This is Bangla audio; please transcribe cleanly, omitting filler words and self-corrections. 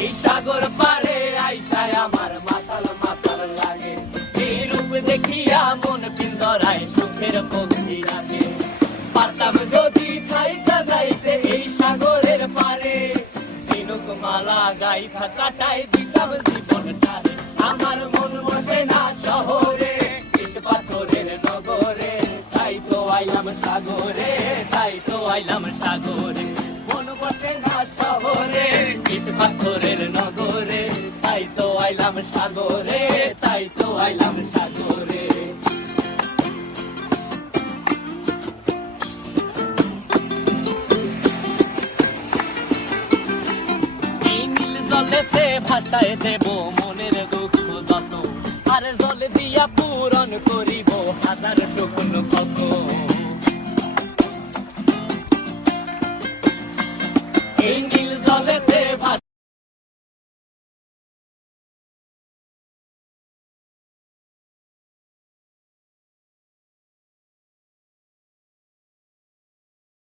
এই সাগর পারে আইসায় আমার মাতাল মাতাল লাগে, এই রূপ দেখিয়া মন পিঞ্জরায় সুখের পক্ষী রাখে। পারতাম যদি থাইকা যাইতে এই সাগরের পারে, ঝিনুক মালা গাইথা কাটাই দিতাম জীবনটারে। আমার মন বসে না শহরে, ইট পাথরের নগরে, তাই তো আইলাম সাগরে, তাই তো আইলাম সাগরে। মন বসে না শহরে, ইট পাথরের নগরে, তাই তো আইলাম সাগরে, তাই তো আইলাম সাগরে। এই নীল জলেতে ভাসায় দেব মনের দুঃখ যত, আর জলে দিয়া পূরণ করিব হাজার স্বপ্ন কত। এই নীল জলেতে